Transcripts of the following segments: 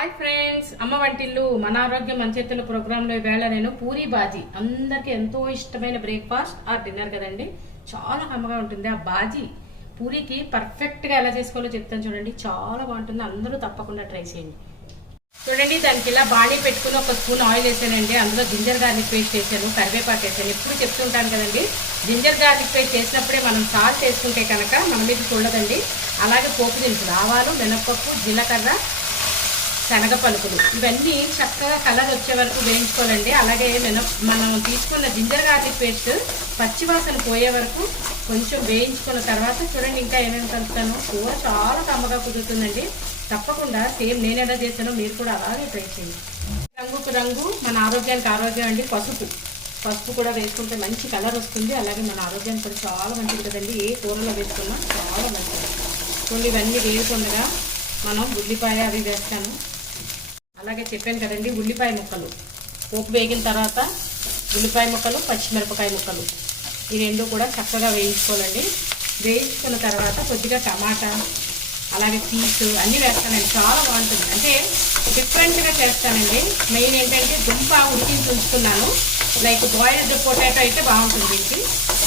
Hi friends, అమ్మ వంటిల్లు మన ఆరోగ్యం మన చేతుల ప్రోగ్రాంలో వేళ నేను పూరీ బాజీ అందరికి ఎంతో ఇష్టమైన బ్రేక్ఫాస్ట్ ఆర్ డిన్నర్ కదండి. చాలా కమ్మగా ఉంటుంది ఆ బాజీ. పూరీకి పర్ఫెక్ట్గా ఎలా చేసుకోవాలో చెప్తాను చూడండి, చాలా బాగుంటుంది. అందరూ తప్పకుండా ట్రై చేయండి. చూడండి, దానికి ఇలా బాడీ పెట్టుకుని ఒక స్పూన్ ఆయిల్ వేసానండి. అందులో జింజర్ గార్లిక్ పేస్ట్ వేసాను, కరివేపాకు వేసాను. ఎప్పుడు చెప్తుంటాను కదండి, జింజర్ గార్లిక్ పేస్ట్ చేసినప్పుడే మనం సాల్ట్ వేసుకుంటే కనుక మన మీద చూడదండి. అలాగే పోపు దినుసులు, ఆవాలు, మినపప్పు, జీలకర్ర, శనగ పలుకులు ఇవన్నీ చక్కగా కలర్ వచ్చే వరకు వేయించుకోవాలండి. అలాగే మనం తీసుకున్న జింజర్ గార్లిక్ పేస్ట్ పచ్చివాసన పోయే వరకు కొంచెం వేయించుకున్న తర్వాత చూడండి ఇంకా ఏమేమి కలుపుతాను. కూర చాలా కమ్మగా కుదురుతుందండి. తప్పకుండా సేమ్ నేను ఎలా చేశానో మీరు కూడా అలాగే ట్రై చేయండి. రంగుకు రంగు మన ఆరోగ్యానికి ఆరోగ్యం అండి. పసుపు కూడా వేసుకుంటే మంచి కలర్ వస్తుంది. అలాగే మన ఆరోగ్యానికి కూడా చాలా మంచిది కదండి. ఏ కూరలో వేసుకున్నా చాలా మంచిది. కొన్ని ఇవన్నీ వేయకుండా మనం ఉల్లిపాయ అవి వేస్తాను. అలాగే చెప్పాను కదండి, ఉల్లిపాయ ముక్కలు పోపు వేగిన తర్వాత ఉల్లిపాయ ముక్కలు, పచ్చిమిరపకాయ ముక్కలు ఈ రెండు కూడా చక్కగా వేయించుకోవాలండి. వేయించుకున్న తర్వాత కొద్దిగా టమాటా, అలాగే పీస్ అన్నీ వేస్తానండి. చాలా బాగుంటుంది, అంటే డిఫరెంట్గా చేస్తానండి. మెయిన్ ఏంటంటే దుంప ఉడికించి ఉంచుకున్నాను. లైక్ బాయిల్డ్ పొటాటో అయితే బాగుంటుంది. ఇది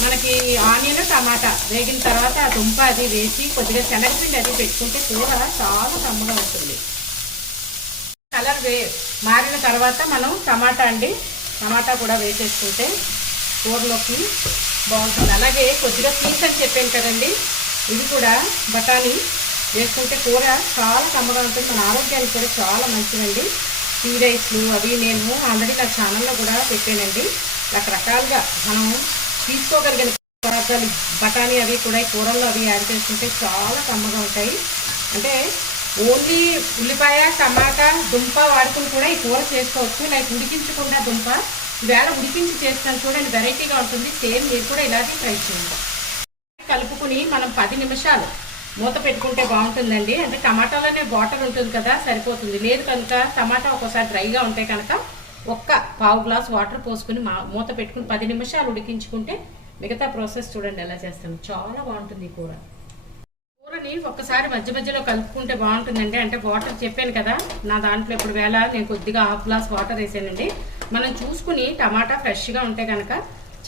మనకి ఆనియన్, టమాటా వేగిన తర్వాత ఆ దుంప అది వేసి కొద్దిగా శనగపిండి అది పెట్టుకుంటే కూర చాలా కమ్మగా ఉంటుంది. కలర్ మారిన తర్వాత మనం టమాటా కూడా వేసేసుకుంటే కూరలోకి బాగుంటుంది. అలాగే కొద్దిగా పీస్ అని చెప్పాను కదండి, ఇది కూడా బఠానీ వేసుకుంటే కూర చాలా కమ్మగా ఉంటుంది. మన ఆరోగ్యానికి కూడా చాలా మంచిదండి. టీ రైస్లు అవి నేను ఆల్రెడీ నా ఛానల్లో కూడా పెట్టానండి. రకరకాలుగా మనం తీసుకోగలిగిన పదార్థాలు బఠానీ అవి కూడా కూరల్లో అవి యాడ్ చేసుకుంటే చాలా కమ్మగా ఉంటాయి. అంటే ఓన్లీ ఉల్లిపాయ, టమాటా, దుంప వాడుకుని కూడా ఈ కూర చేసుకోవచ్చు. లైక్ ఉడికించకుండా దుంప ఈవేళ ఉడికించి చేస్తాను చూడండి, వెరైటీగా ఉంటుంది. సేమ్ మీరు కూడా ఇలాగే ట్రై చేయండి. కలుపుకుని మనం 10 నిమిషాలు మూత పెట్టుకుంటే బాగుంటుందండి. అంటే టమాటాలోనే వాటర్ ఉంటుంది కదా, సరిపోతుంది. లేదు కనుక టమాటా ఒక్కోసారి డ్రైగా ఉంటే కనుక ఒక్క పావు గ్లాస్ వాటర్ పోసుకుని మూత పెట్టుకుని 10 నిమిషాలు ఉడికించుకుంటే మిగతా ప్రాసెస్ చూడండి ఎలా చేస్తాను. చాలా బాగుంటుంది ఈ కూర. కూరని ఒక్కసారి మధ్యలో కలుపుకుంటే బాగుంటుందండి. అంటే వాటర్ చెప్పాను కదా, నా దాంట్లో ఇప్పుడు వేళ నేను కొద్దిగా హాఫ్ గ్లాస్ వాటర్ వేసానండి. మనం చూసుకుని టమాటా ఫ్రెష్గా ఉంటే కనుక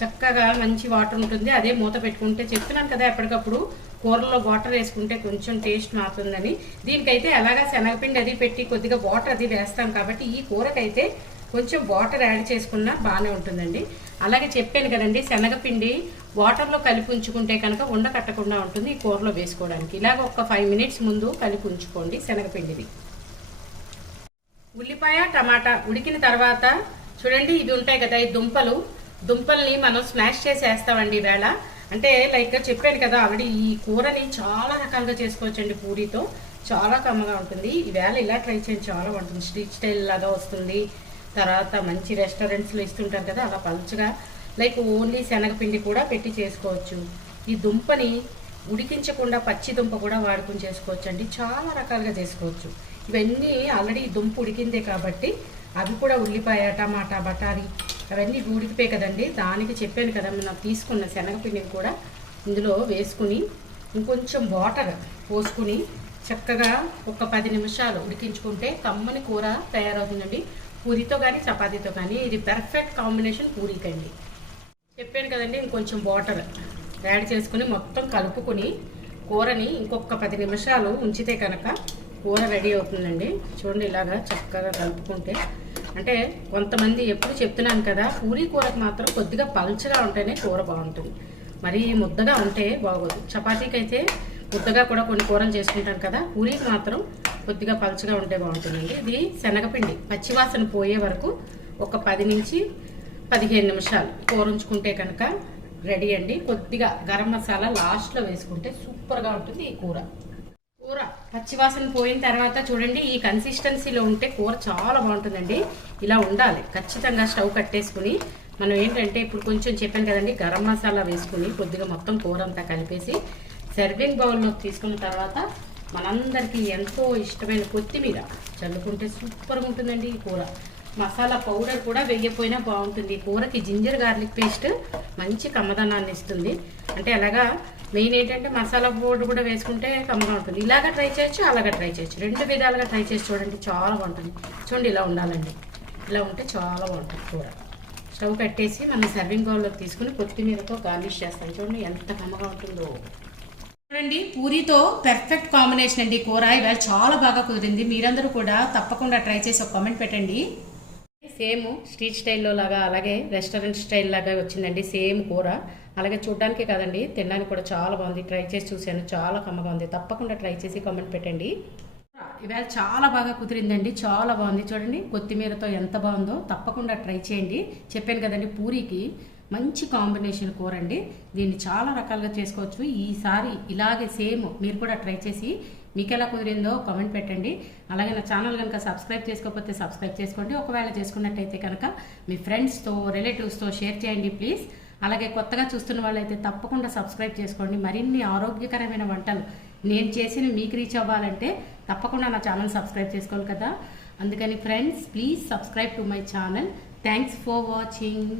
చక్కగా మంచి వాటర్ ఉంటుంది. అదే మూత పెట్టుకుంటే చెప్తున్నాను కదా, ఎప్పటికప్పుడు కూరలో వాటర్ వేసుకుంటే కొంచెం టేస్ట్ మారుతుందని. దీనికైతే అలాగా శనగపిండి అది పెట్టి కొద్దిగా వాటర్ అది వేస్తాం కాబట్టి ఈ కూరకైతే కొంచెం వాటర్ యాడ్ చేసుకున్నా బాగానే ఉంటుందండి. అలాగే చెప్పాను కదండి, శనగపిండి వాటర్లో కలిపి ఉంచుకుంటే కనుక ఉండకట్టకుండా ఉంటుంది ఈ కూరలో వేసుకోవడానికి. ఇలాగ ఒక 5 మినిట్స్ ముందు కలిపి ఉంచుకోండి శనగపిండిది. ఉల్లిపాయ, టమాటా ఉడికిన తర్వాత చూడండి ఇవి ఉంటాయి కదా, ఈ దుంపల్ని మనం స్మాష్ చేసి వేస్తామండి ఈవేళ. అంటే లైక్ చెప్పాను కదా ఆల్రెడీ, ఈ కూరని చాలా రకాలుగా చేసుకోవచ్చండి. పూరీతో చాలా కమ్మగా ఉంటుంది. ఈవేళ ఇలా ట్రై చేయండి, చాలా బాగుంటుంది. స్ట్రీట్ స్టైల్ లాగా వస్తుంది. తర్వాత మంచి రెస్టారెంట్స్లో ఇస్తుంటారు కదా, అలా పలుచగా లైక్ ఓన్లీ శనగపిండి కూడా పెట్టి చేసుకోవచ్చు. ఈ దుంపని ఉడికించకుండా పచ్చి దుంప కూడా వాడుకుని చేసుకోవచ్చు అండి. చాలా రకాలుగా చేసుకోవచ్చు. ఇవన్నీ ఆల్రెడీ దుంప ఉడికిందే కాబట్టి అవి కూడా ఉల్లిపాయ, టమాటా, బఠానీ అవన్నీ ఉడికిపోయి కదండి. దానికి చెప్పాను కదా, మనం తీసుకున్న శనగపిండిని కూడా ఇందులో వేసుకుని ఇంకొంచెం వాటర్ పోసుకుని చక్కగా ఒక 10 నిమిషాలు ఉడికించుకుంటే కమ్మని కూర తయారవుతుందండి. పూరితో కానీ చపాతీతో కానీ ఇది పర్ఫెక్ట్ కాంబినేషన్ పూరీకండి. చెప్పాను కదండి, ఇంకొంచెం వాటర్ యాడ్ చేసుకుని మొత్తం కలుపుకొని కూరని ఇంకొక 10 నిమిషాలు ఉంచితే కనుక కూర రెడీ అవుతుందండి. చూడండి ఇలాగా చక్కగా కలుపుకుంటే. అంటే కొంతమంది ఎప్పుడు చెప్తున్నాను కదా, పూరీ కూరకు మాత్రం కొద్దిగా పల్చగా ఉంటేనే కూర బాగుంటుంది. మరి ముద్దగా ఉంటే బాగోదు. చపాతీకి అయితే ముద్దగా కూడా కొన్ని కూరలు చేసుకుంటాను కదా, పూరీకి మాత్రం కొద్దిగా పలుచగా ఉంటే బాగుంటుందండి. ఇది శనగపిండి పచ్చివాసన పోయే వరకు ఒక 10 నుంచి 15 నిమిషాలు కూర ఉంచుకుంటే కనుక రెడీ అండి. కొద్దిగా గరం మసాలా లాస్ట్లో వేసుకుంటే సూపర్గా ఉంటుంది ఈ కూర. పచ్చివాసన పోయిన తర్వాత చూడండి ఈ కన్సిస్టెన్సీలో ఉంటే కూర చాలా బాగుంటుందండి. ఇలా ఉండాలి ఖచ్చితంగా. స్టవ్ కట్టేసుకుని మనం ఏంటంటే ఇప్పుడు కొంచెం చెప్పాను కదండి, గరం మసాలా వేసుకుని కొద్దిగా మొత్తం కూర అంతా కలిపేసి సర్వింగ్ బౌల్లో తీసుకున్న తర్వాత మనందరికీ ఎంతో ఇష్టమైన కొత్తిమీర చల్లుకుంటే సూపర్గా ఉంటుందండి ఈ కూర. మసాలా పౌడర్ కూడా వేయకపోయినా బాగుంటుంది. కూరకి జింజర్ గార్లిక్ పేస్ట్ మంచి కమ్మదనాన్ని ఇస్తుంది. అంటే అలాగా మెయిన్ ఏంటంటే మసాలా పౌడర్ కూడా వేసుకుంటే కమ్మగా ఉంటుంది. ఇలాగ ట్రై చేయొచ్చు, అలాగ ట్రై చేయొచ్చు, 2 విధాలుగా ట్రై చేసి చూడండి, చాలా బాగుంటుంది. చూడండి ఇలా ఉండాలండి, ఇలా ఉంటే చాలా బాగుంటుంది కూర. స్టవ్ కట్టేసి మనం సర్వింగ్ బౌల్లోకి తీసుకుని కొత్తిమీరతో గార్నిష్ చేస్తాం. చూడండి ఎంత కమ్మగా ఉంటుందో. చూడండి పూరీతో పెర్ఫెక్ట్ కాంబినేషన్ అండి కూర. ఇవాళ చాలా బాగా కుదిరింది. మీరందరూ కూడా తప్పకుండా ట్రై చేసి ఒక కామెంట్ పెట్టండి. సేమ్ స్ట్రీట్ స్టైల్లో లాగా అలాగే రెస్టారెంట్ స్టైల్ లాగా వచ్చిందండి సేమ్ కూర. అలాగే చూడడానికి కాదండి, తినడానికి కూడా చాలా బాగుంది. ట్రై చేసి చూశాను, చాలా కమ్మగా ఉంది. తప్పకుండా ట్రై చేసి కామెంట్ పెట్టండి. ఇవాళ చాలా బాగా కుదిరిందండి, చాలా బాగుంది. చూడండి కొత్తిమీరతో ఎంత బాగుందో, తప్పకుండా ట్రై చేయండి. చెప్పాను కదండి పూరీకి మంచి కాంబినేషన్ కూర అండి. దీన్ని చాలా రకాలుగా చేసుకోవచ్చు. ఈసారి ఇలాగే సేమ్ మీరు కూడా ట్రై చేసి మీకు ఎలా కుదిరిందో కామెంట్ పెట్టండి. అలాగే నా ఛానల్ కనుక సబ్స్క్రైబ్ చేసుకోకపోతే సబ్స్క్రైబ్ చేసుకోండి. ఒకవేళ చేసుకున్నట్టయితే కనుక మీ ఫ్రెండ్స్తో రిలేటివ్స్తో షేర్ చేయండి ప్లీజ్. అలాగే కొత్తగా చూస్తున్న వాళ్ళైతే తప్పకుండా సబ్స్క్రైబ్ చేసుకోండి. మరిన్ని ఆరోగ్యకరమైన వంటలు నేను చేసిన మీకు రీచ్ అవ్వాలంటే తప్పకుండా నా ఛానల్ సబ్స్క్రైబ్ చేసుకోవాలి కదా. అందుకని friends please subscribe to my channel. Thanks for watching.